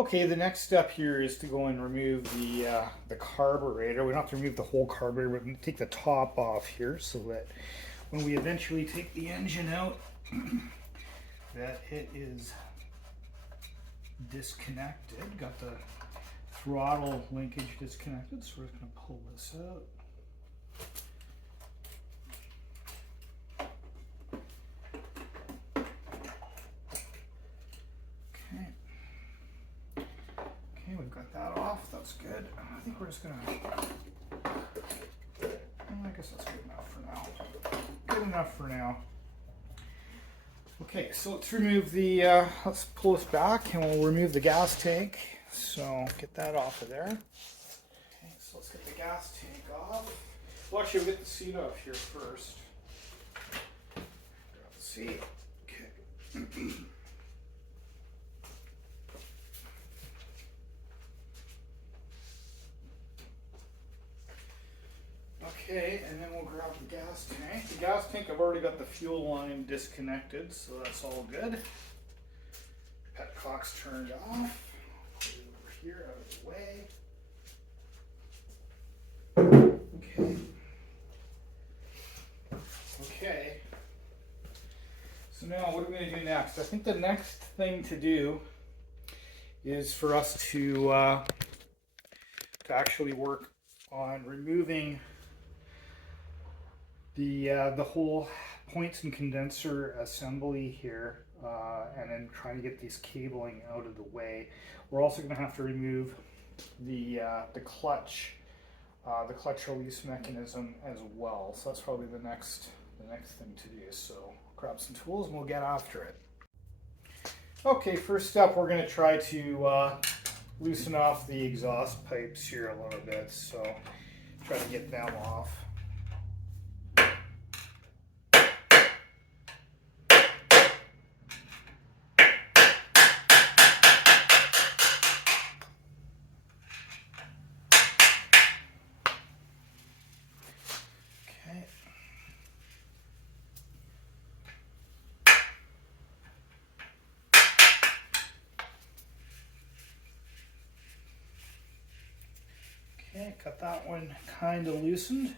Okay, the next step here is to go and remove the carburetor. We don't have to remove the whole carburetor, but we take the top off here so that when we eventually take the engine out, that it is disconnected. Got the throttle linkage disconnected, so we're just going to pull this out. Okay, we've got that off. That's good. I think we're just gonna. I guess that's good enough for now. Good enough for now. Okay, so let's remove the. Let's pull this back, and we'll remove the gas tank. So get that off of there. Okay, so let's get the gas tank off. Well, actually, we'll get the seat off here first. Grab the seat. Okay. Okay, and then we'll grab the gas tank. The gas tank, I've already got the fuel line disconnected, so that's all good. Petcock's turned off. Put it over here out of the way. Okay. Okay. So now what are we going to do next? I think the next thing to do is for us to actually work on removing the whole points and condenser assembly here, and then trying to get these cabling out of the way. We're also going to have to remove the clutch release mechanism as well. So that's probably the next thing to do. So grab some tools and we'll get after it. Okay, first up, we're going to try to loosen off the exhaust pipes here a little bit. So try to get them off. Okay, got that one kind of loosened.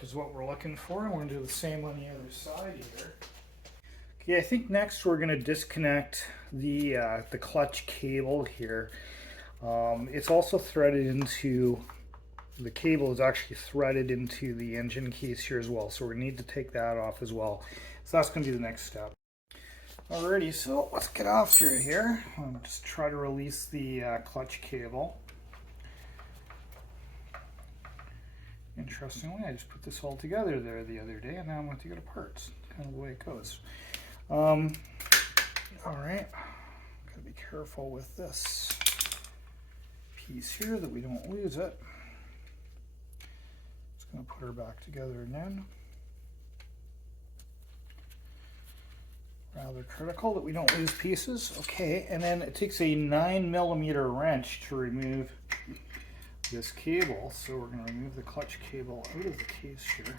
Is what we're looking for. I'm going to do the same on the other side here. Okay, I think next we're going to disconnect the clutch cable here. It's also threaded into, the cable is actually threaded into the engine case here as well, so we need to take that off as well. So that's going to be the next step. Alrighty, so let's get off through here. I'll just try to release the clutch cable. Interestingly, I just put this all together there the other day, and now I'm going to take it apart. It's kind of the way it goes. Alright, gotta be careful with this piece here that we don't lose it. Just going to put her back together again. Rather critical that we don't lose pieces. Okay, and then it takes a 9mm wrench to remove this cable. So we're going to remove the clutch cable out of the case here.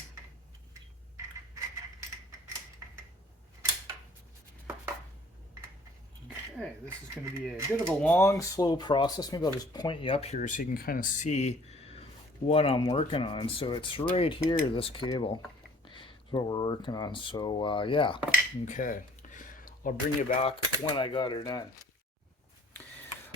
Okay, this is going to be a bit of a long, slow process. Maybe I'll just point you up here so you can kind of see what I'm working on. So it's right here, this cable. That's what we're working on. So yeah, okay. I'll bring you back when I got her done.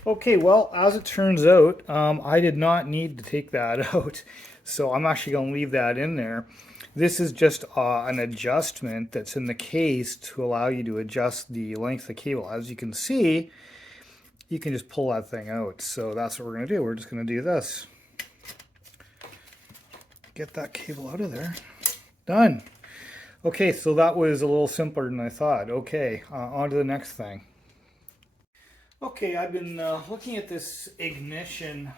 Okay, well, as it turns out, I did not need to take that out. So I'm actually going to leave that in there. This is just an adjustment that's in the case to allow you to adjust the length of the cable. As you can see, you can just pull that thing out. So that's what we're going to do. We're just going to do this. Get that cable out of there. Done. Okay, so that was a little simpler than I thought. Okay, on to the next thing. Okay, I've been looking at this ignition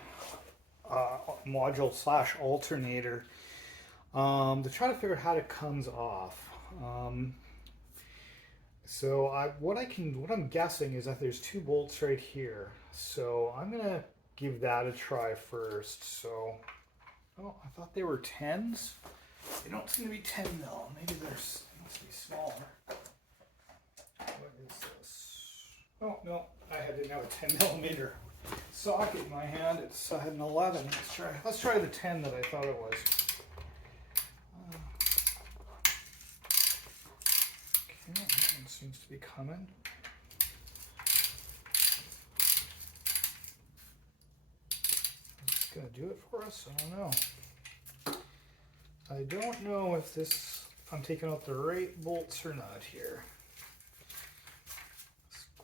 module slash alternator to try to figure out how it comes off. What I'm guessing is that there's 2 bolts right here. So I'm gonna give that a try first. So, oh, I thought they were 10s. They don't seem to be 10 mil. Maybe they must be smaller. Oh, no, didn't have a 10mm socket in my hand. I had an 11. Let's try the 10 that I thought it was. Okay, that one seems to be coming. Is it going to do it for us? I don't know. I don't know if I'm taking out the right bolts or not here.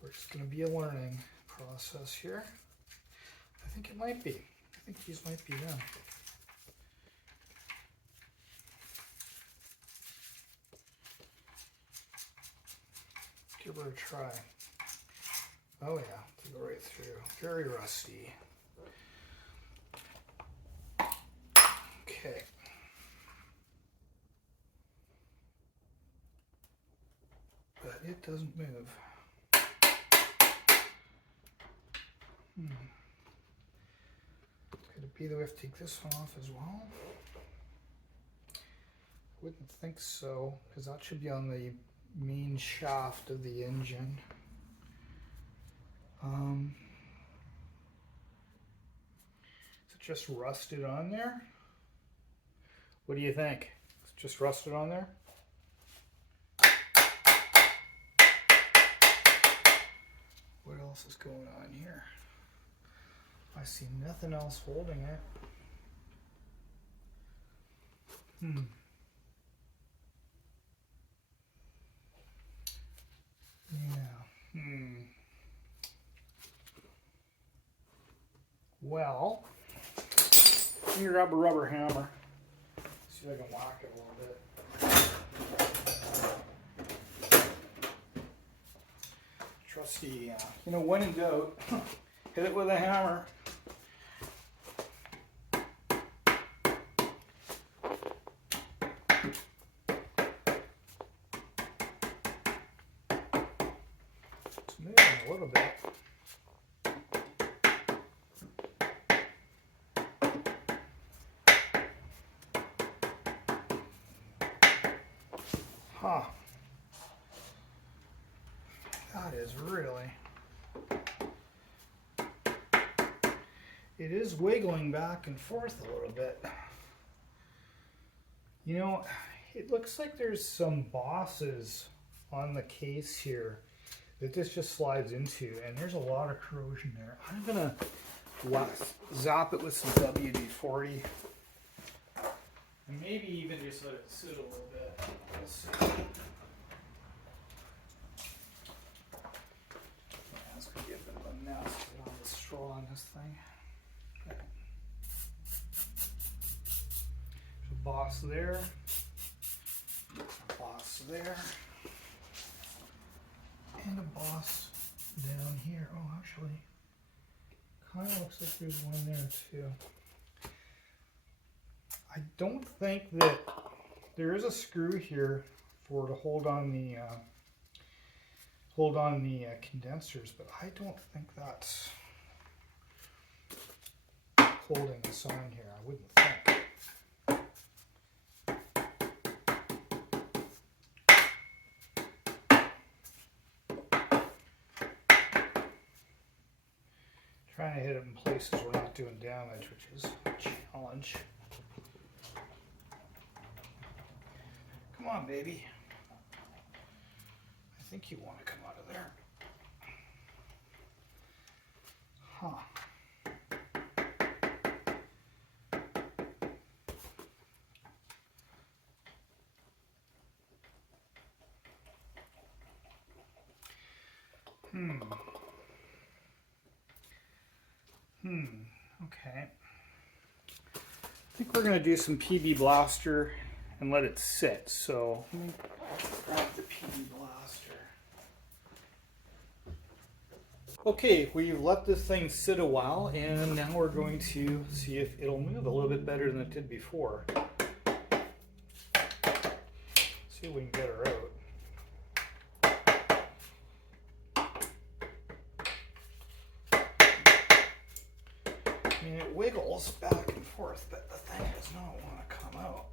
It's going to be a learning process here. I think it might be. I think these might be them. Give her a try. Oh yeah, to go right through. Very rusty. Okay. But it doesn't move. Could it be that we have to take this one off as well? Wouldn't think so, because that should be on the main shaft of the engine. Is it just rusted on there? What do you think? Is it just rusted on there? What else is going on here? I see nothing else holding it. Yeah. Well, let me grab a rubber hammer. See if I can whack it a little bit. Trusty, when in doubt, hit it with a hammer. It's moving a little bit. Huh. That is really... It is wiggling back and forth a little bit. It looks like there's some bosses on the case here that this just slides into, and there's a lot of corrosion there. I'm gonna zap it with some WD-40, and maybe even just let it sit a little bit. Let's see. That's gonna be a bit of a mess. Get all the straw on this thing. Okay. There's a boss there. A boss there. And a boss down here. Oh, actually, kind of looks like there's one there too. I don't think that there is a screw here to hold on the condensers, but I don't think that's holding this on here. I wouldn't think. Trying to hit it in places we're not doing damage, which is a challenge. Come on, baby. I think you want to come out of there. Huh. Okay. I think we're going to do some PB Blaster and let it sit. So let me grab the PB Blaster. Okay, we've let this thing sit a while, and now we're going to see if it'll move a little bit better than it did before. See if we can get her out. It wiggles back and forth, but the thing does not want to come out.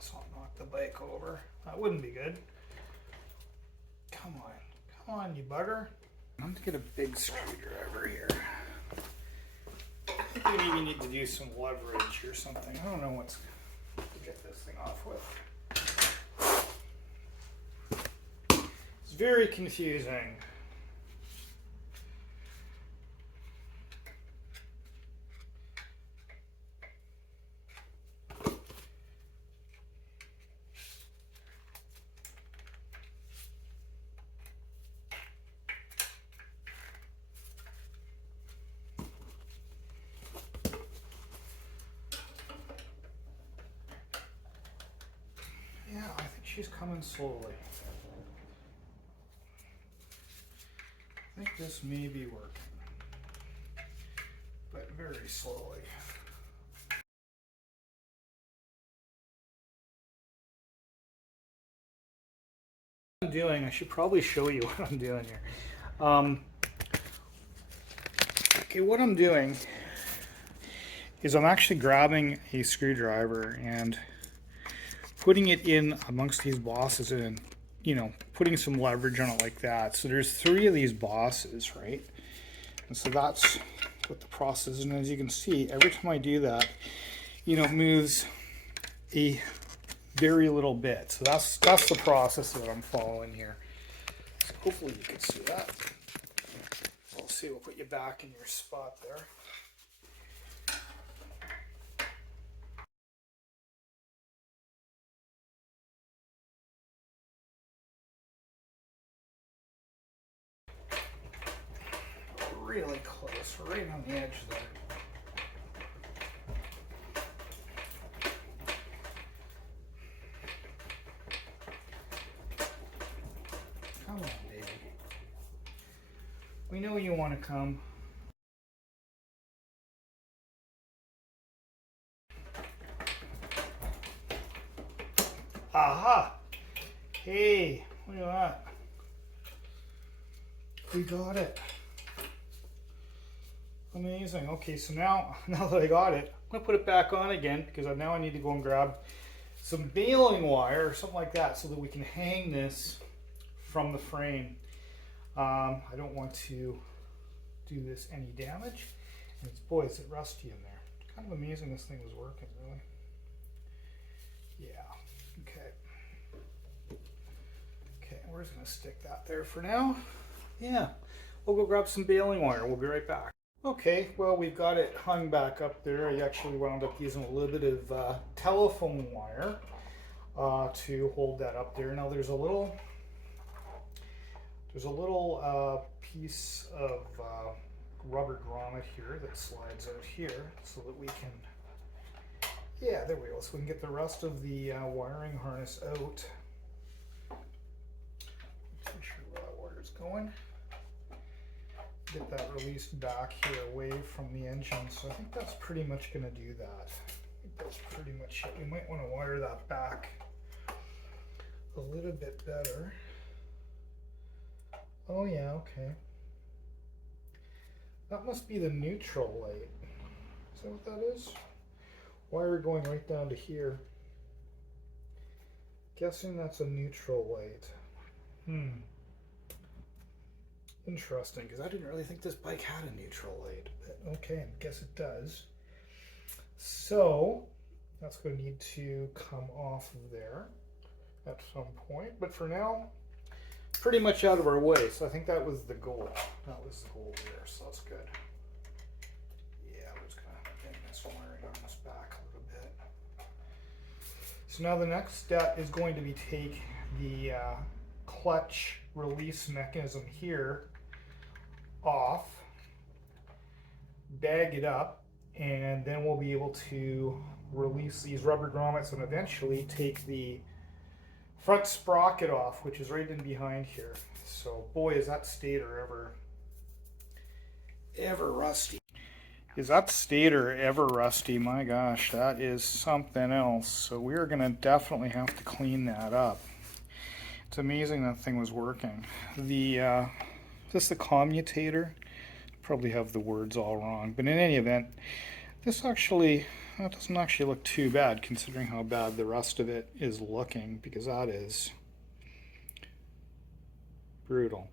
So I'll knock the bike over. That wouldn't be good. Come on, you bugger. I'm going to get a big screwdriver here. I think we maybe need to do some leverage or something. I don't know what's to get this thing off with. It's very confusing. Yeah, I think she's coming slowly. I think this may be working, but very slowly. What I'm doing, I should probably show you what I'm doing here. Okay, what I'm doing is I'm actually grabbing a screwdriver and putting it in amongst these bosses and, you know, putting some leverage on it like that. So there's 3 of these bosses, right? And so that's what the process is. And as you can see, every time I do that, you know, it moves a very little bit. So that's the process that I'm following here. So hopefully you can see that. We'll see, we'll put you back in your spot there. Really close, right on the edge there. Come on, baby. We know you want to come. Aha! Hey, look at that. We got it. Amazing. Okay, so now that I got it, I'm going to put it back on again because now I need to go and grab some baling wire or something like that so that we can hang this from the frame. I don't want to do this any damage. And it's, boy, is it rusty in there. It's kind of amazing this thing was working, really. Yeah, okay. Okay, we're just going to stick that there for now. Yeah, we'll go grab some baling wire. We'll be right back. Okay, well, we've got it hung back up there. I actually wound up using a little bit of telephone wire to hold that up there. Now there's a little piece of rubber grommet here that slides out here so that we can, yeah, there we go, so we can get the rest of the wiring harness out. Make sure where that wire's going. Get that released back here away from the engine. So I think that's pretty much going to do that. I think that's pretty much it. We might want to wire that back a little bit better. Oh yeah, okay. That must be the neutral light. Is that what that is? Wire going right down to here. Guessing that's a neutral light. Interesting, because I didn't really think this bike had a neutral light, but okay, I guess it does. So that's going to need to come off of there at some point, but for now, pretty much out of our way. So I think that was the goal. That was the goal there, so that's good. Yeah, we're just going to bring this wiring on this back a little bit. So now the next step is going to be take the clutch release mechanism here off, bag it up, and then we'll be able to release these rubber grommets and eventually take the front sprocket off, which is right in behind here. So boy, is that stator ever rusty. Is that stator ever rusty? My gosh, that is something else. So we're gonna definitely have to clean that up. It's amazing that thing was working. The just the commutator, probably have the words all wrong, but in any event, this actually, that doesn't actually look too bad considering how bad the rest of it is looking, because that is brutal.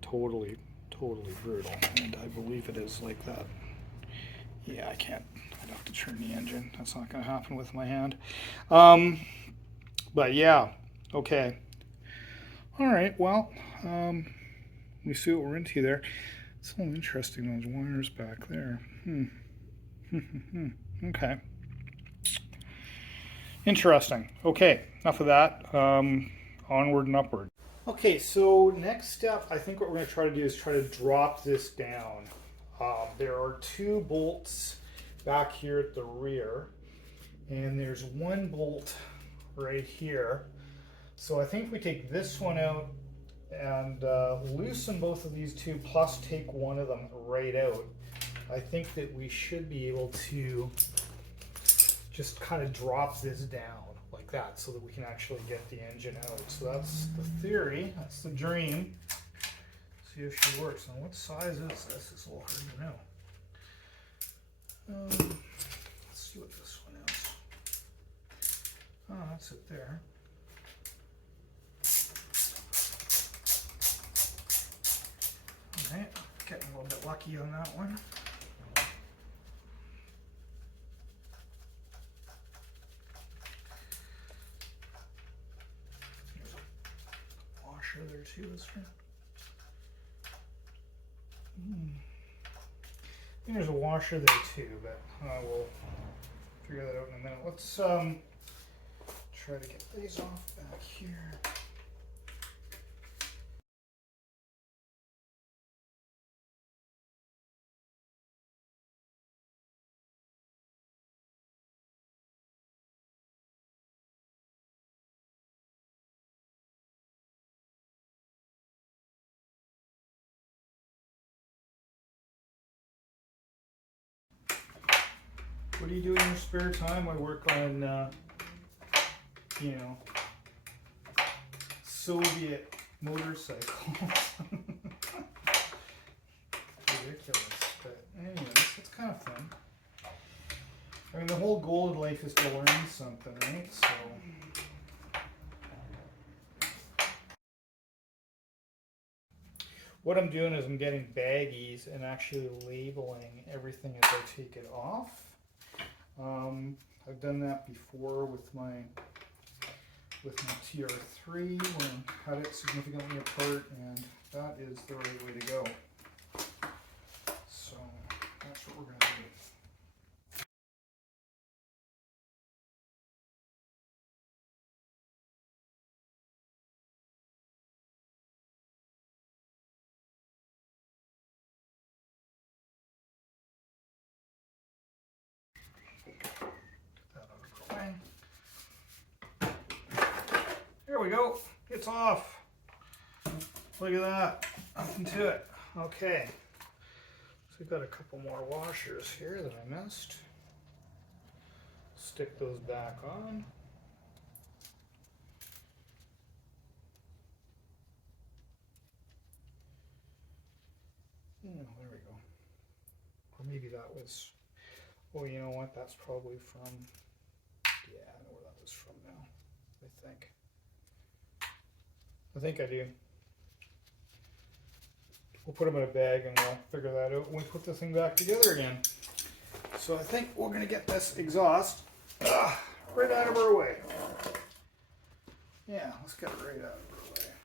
Totally totally brutal, and I believe it is like that. Yeah, I can't. I'd have to turn the engine. That's not going to happen with my hand. But yeah, okay. All right, well, we see what we're into there. It's so interesting, those wires back there. Okay. Interesting. Okay, enough of that. Onward and upward. Okay, so next step, I think what we're going to try to do is try to drop this down. There are 2 bolts back here at the rear, and there's 1 bolt right here. So I think we take this one out and loosen both of these 2, plus take one of them right out. I think that we should be able to just kind of drop this down like that so that we can actually get the engine out. So that's the theory, that's the dream. See if she works. Now what size is this? It's a little hard to know. Let's see what this one is. Oh, that's it there. Alright, getting a little bit lucky on that one. There's a washer there too, is there? I think there's a washer there too, but we'll figure that out in a minute. Let's try to get these off back here. What do you do in your spare time? I work on, you know, Soviet motorcycles. Ridiculous, but anyways, it's kind of fun. I mean, the whole goal in life is to learn something, right? So. What I'm doing is I'm getting baggies and actually labeling everything as I take it off. I've done that before with my TR3 when I had it significantly apart, and that is the right way to go. So that's what we're going to do. There we go. It's off. Look at that. Nothing to it. Okay. So we've got a couple more washers here that I missed. Stick those back on. Oh, there we go. Or maybe that was, oh, you know what? That's probably from, yeah, I know where that was from now, I think. I think I do. We'll put them in a bag and we'll figure that out when we put the thing back together again. So I think we're going to get this exhaust right out of our way. Yeah, let's get it right out of our way.